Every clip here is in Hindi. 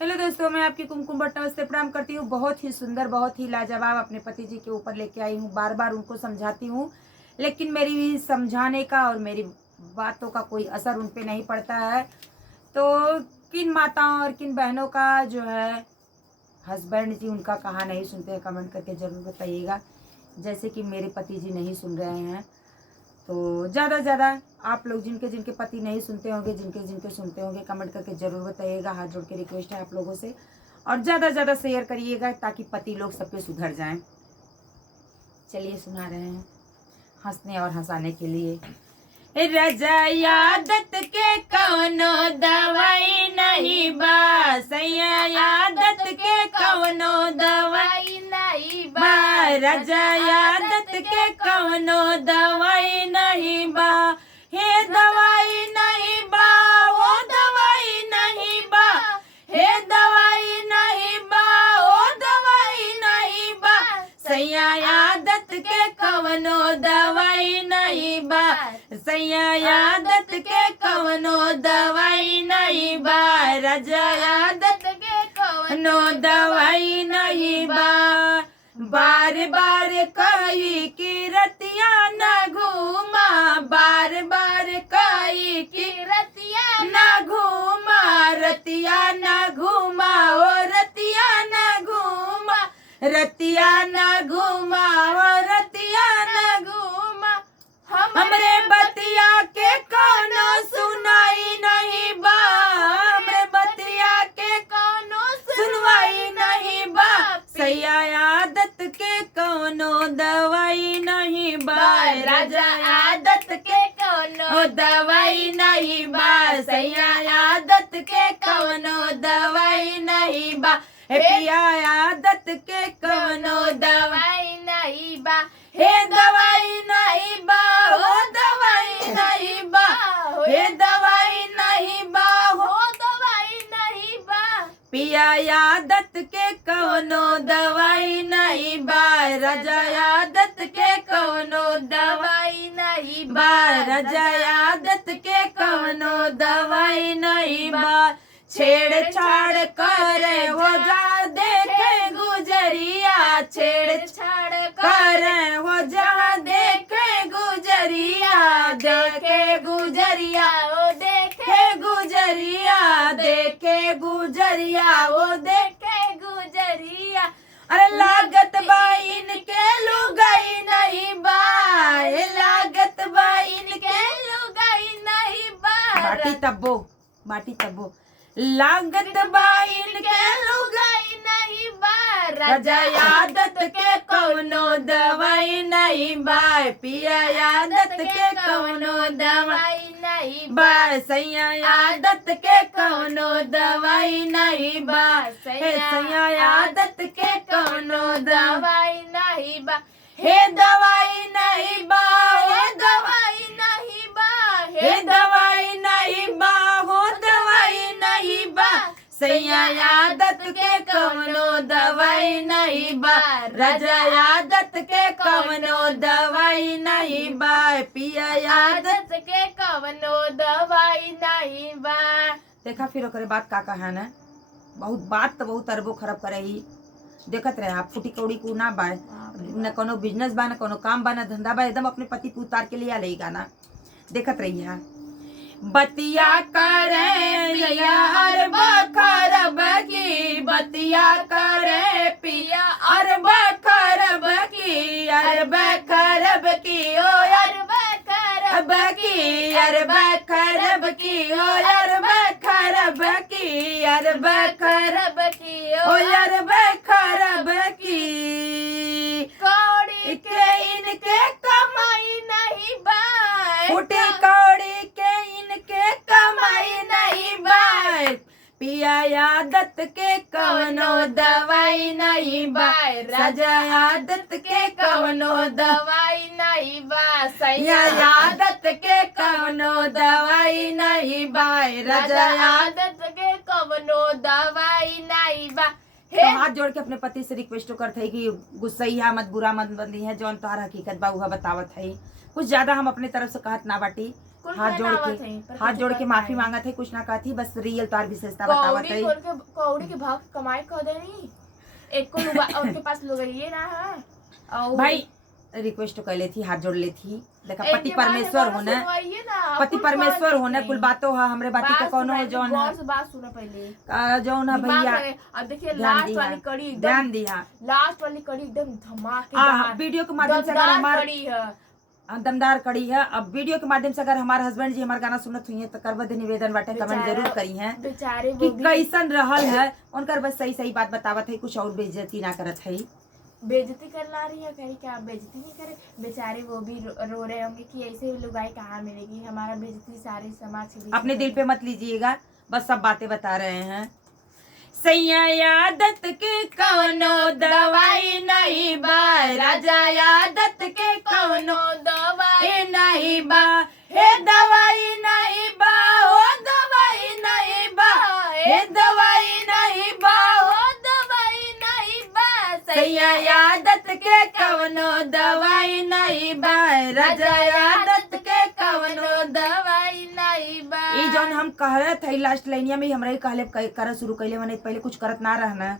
हेलो दोस्तों, मैं आपकी कुमकुम भट्ट नमस्ते प्रणाम करती हूँ। बहुत ही सुंदर, बहुत ही लाजवाब अपने पति जी के ऊपर लेके आई हूँ। बार बार उनको समझाती हूँ, लेकिन मेरी समझाने का और मेरी बातों का कोई असर उन पे नहीं पड़ता है। तो किन माताओं और किन बहनों का जो है हस्बैंड जी उनका कहा नहीं सुनते हैं, कमेंट करके ज़रूर बताइएगा। जैसे कि मेरे पति जी नहीं सुन रहे हैं, तो ज़्यादा से ज़्यादा आप लोग जिनके जिनके पति नहीं सुनते होंगे, जिनके जिनके सुनते होंगे, कमेंट करके ज़रूर बताइएगा। हाथ जोड़ के रिक्वेस्ट है आप लोगों से, और ज़्यादा से ज़्यादा शेयर करिएगा ताकि पति लोग सबके सुधर जाएं। चलिए सुना रहे हैं हंसने और हंसाने के लिए। रजा आदत के कौनो दवाई नहीं बा, सैया आदत के कौनो दवाई नहीं बा, रजा आदत के कौनो दवाई नहीं बा, हे दवाई नहीं बा, वो दवाई नहीं बा, हे दवाई नहीं बा, वो दवाई नहीं बा, सैया आदत के कौनो दवाई नहीं बा, सैया आदत के कौनो दवाई नहीं बा, रजा आदत के कौनो दवाई नहीं बा। बार बार कही कि रतिया न घूमा, बार बार कही कि रतिया न घूमा, रतिया न घूमा, ओ रतिया न घूमा, रतिया न घूमा, ओ रतिया न घूमा, हमरे बतिया के कौनो सुनाई नहीं बा, हमरे बतिया के कौनो सुनवाई नहीं बा, सैया आदत के कौनो दवाई नहीं बा, राजा आदत के कौनो दवाई नहीं बा, सैया आदत के कौनो दवाई नहीं बा, पिया आदत के कौनो दवाई नहीं बा, हे दवाई नहीं बा, हो दवाई नहीं बा, हे दवाई नहीं बा, हो दवाई नहीं बा, पिया आदत के कौनो दवाई नहीं बा, रजा आदत के कौनो दवाई नहीं बा, रजा आदत के कौनो दवाई नहीं बा, छेड़छाड़ करे वो जा देखे गुजरिया, छेड़छाड़ करे वो जा देखे गुजरिया, देखे गुजरिया, वो देखे गुजरिया, देखे गुजरिया, वो देखे गुजरिया, अरे लागत बाइन के लुगाई नहीं बा, लागत बाइन के लुगाई नहीं बा, माटी तब्बो लागत बाइन के लुगाई नहीं बा, रजा आदत के कौनो दवाई नहीं बा, पिया आदत के कौनो दवाई नहीं बा, सैया आदत के कौनो दवाई नहीं बा, सैया आदत के कौनो दवाई नहीं बा, हे दवाई नहीं बा, हे दवाई नहीं बा, हे दवाई नहीं बा, हो दवाई नहीं बा, सैया आदत के कौनो दवाई नहीं बा, रजा आदत के कौनो दवाई नहीं बा, पिया आदत के कौनो दवाई नहीं बा। देखा फिर ओकरे बात का है ना, बहुत बात तो बहुत अरबो खराब करे ही। देखत रहे आप, फूटी कौड़ी को ना बा, न कोनो बिजनेस बा, न कोनो काम बा, न धंधा बा, एकदम अपने पति को उतार के लिया लेगा ना। देखत रही है बतिया करे यार बखरब की, बतिया करे पिया और बखरब की, अर बखरब की, ओ यार बखरब की, अर बखरब की, ओ यार बखरब की, अर बखरब की, ओ यार बखरब की, कौड़ी के इनके कमाई नहीं बा, फूटी कौड़ी के इनके कमाई नहीं बा, पिया आदत के कौनो दवाई नहीं बा, रजा आदत के कौनो दवाई नहीं बा, सैया आदत के कौनो दवाई नहीं बा, रजा आदत के कौनो दवाई नहीं बा। तो हाथ जोड़ के अपने पति से रिक्वेस्ट करते है कि गुस्सैया मत, बुरा मत बंदी है, जौन तोहार हकीकत बा उहा बतावत है। कुछ ज्यादा हम अपने तरफ से कहत ना बाटी, हाथ जोड़ के माफी मांगा थे, कुछ ना कहा थी, बस रियल तार विशेषता बतावा थे। कौड़ी के भाग कमाई कह देनी एक को उनके पास लोग ये ना है भाई रिक्वेस्ट कर ले थी, हाथ जोड़ ले थी। देखा पति परमेश्वर होना, पति परमेश्वर होना कुल बातों है, हमरे बाती का कोनो जौन बात सुना पहले जौन है भैया। अब देखिए लास्ट वाली कड़ी ध्यान दिया, लास्ट वाली कड़ी एकदम धमाकेदार वीडियो के माध्यम से अगर हमारे दमदार कड़ी है। अब वीडियो के माध्यम से अगर हमारे हस्बैंड जी हमारा गाना सुनत हुई है तो करबद निवेदन बाटे, कमेंट जरूर करी है बेचारे कि कैसन रहल है उनकर, बस सही सही बात बतावत है, कुछ और बेइज्जती ना करत है। बेइज्जती करना रही है कहीं, क्या बेइज्जती नहीं करे बेचारे, वो भी रो रहे होंगे कि ऐसे लुगाई कहाँ मिलेगी, हमारा बेइज्जती सारे समाज के बीच। अपने दिल पे मत लीजिएगा, बस सब बातें बता रहे हैं। सैया आदत के कौनो दवाई नहीं बा, राजा आदत के कौनो दवाई नहीं बा, हे दवाई नहीं बा, हो दवाई नहीं बा, हे दवाई नहीं बा, हो दवाई नहीं बा, सैया आदत के कौनो दवाई नहीं बा, राजा आदत के कौनो दवाई नहीं बा। ई जौन हम कह रहे थे लास्ट लाइनिया में हमरे कहले कर शुरू कैले, मैंने पहले कुछ करत ना रहना।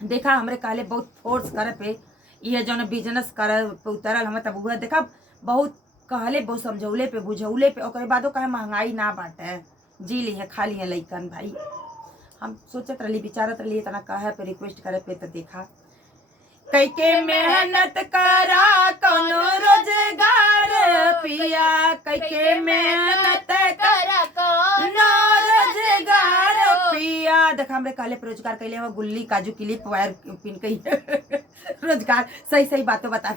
देखा हमरे कहले बहुत फोर्स करे पे ये जौन बिजनेस करे पे उतरल हम, तब हुआ देखा बहुत कहले, बहुत समझौले पे बुझौले पे, ओकरे बादो कहे महंगाई ना बाटे, जी ली है खा ली है लइकन भाई। हम सोचत रही विचारत रही तना कहे पे रिक्वेस्ट करे पे, तो देखा कई के मेहनत करा कोनो रोजगार पिया, कई के मेहनत करा कोनो रोजगार पिया। देखा हमरे कहले पे रोजगार कैले हम गुल्ली काजू क्लिप वायर पिन के रोजगार सही सही बातें बता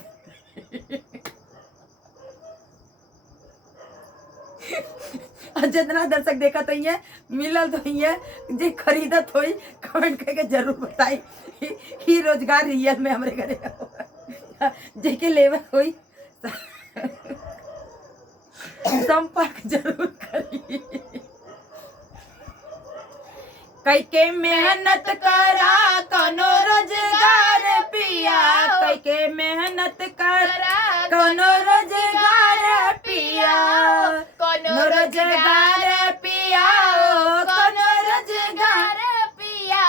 जितना दर्शक देखा तो ये मिलल तो ये जे खरीदत होई कमेंट करके जरूर बताई ही रोजगार रियल में हमरे घरे जे के लेवे होई संपर्क जरूर करी। कई के मेहनत करा कोनो रोजगार पिया, कई के मेहनत करा कोनो रोजगार पिया, कोनो रोजगार पिया, कोनो रोजगार पिया,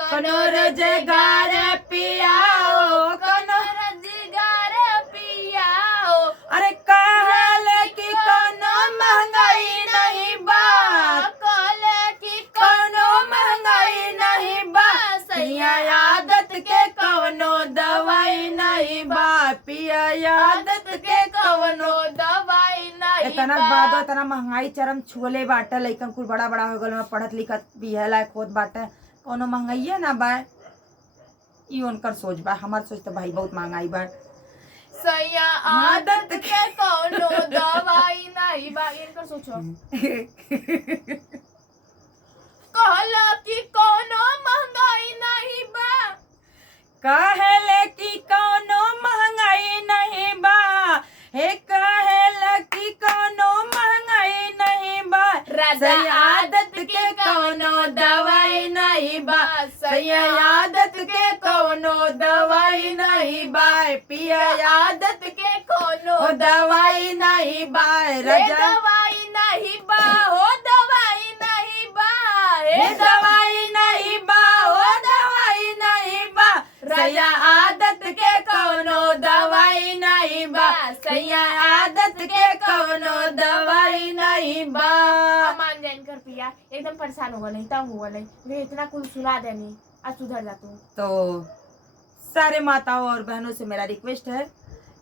कोनो रोजगार पिया, कोनो रोजगार पिया। अरे कहल कि कोनो महंगाई नहीं बा, कहल कि कोनो महंगाई नहीं बा, सैया आदत के कोनो दवाई नहीं बा, पिया आदत के कोनो दवाई नहीं। इतना बादो इतना महंगाई चरम छुअले बाटे, लइकन कुल बड़ा बड़ा हो गल, पढ़त लिखत भी है लायक होत बाटे, कोनो महंगाई ना बा। ई उनकर सोच बा, हमार सोच तो भाई बहुत महंगाई बा। सैया आदत के कोनो दवाई नहीं बा, इनकर सोचो कहला कि कोनो महंगाई नहीं बा, कहले कि कोनो महंगाई नहीं बा, हे कहले कि कोनो महंगाई नहीं बा, राजा आदत के कोनो दवाई नहीं बा, सैया आदत के कोनो दवाई नहीं बा, पिया आदत के कोनो दवाई नहीं बा, राजा दवाई नहीं बा, हो दवाई नहीं बा, हे दवाई नहीं बा, हो दवाई नहीं बा, सैया आदत के कोनो दवाई नहीं बा, सैया आदत के कोनो दवाई नहीं बा। मान जाइन कर पिया एकदम परेशान हो गई, तंग हो गई, वे इतना कुल सुना देनी, आज सुधर जा तू। तो सारे माताओं और बहनों से मेरा रिक्वेस्ट है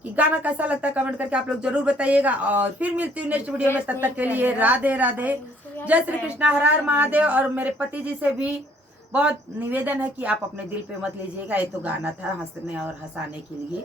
कि गाना कैसा लगता है कमेंट करके आप लोग जरूर बताइएगा, और फिर मिलती हूँ नेक्स्ट वीडियो में, तब तक के लिए राधे राधे, जय श्री कृष्णा, हर हर महादेव। और मेरे पति जी से भी बहुत निवेदन है कि आप अपने दिल पे मत लीजिएगा, ये तो गाना था हंसने और हंसाने के लिए।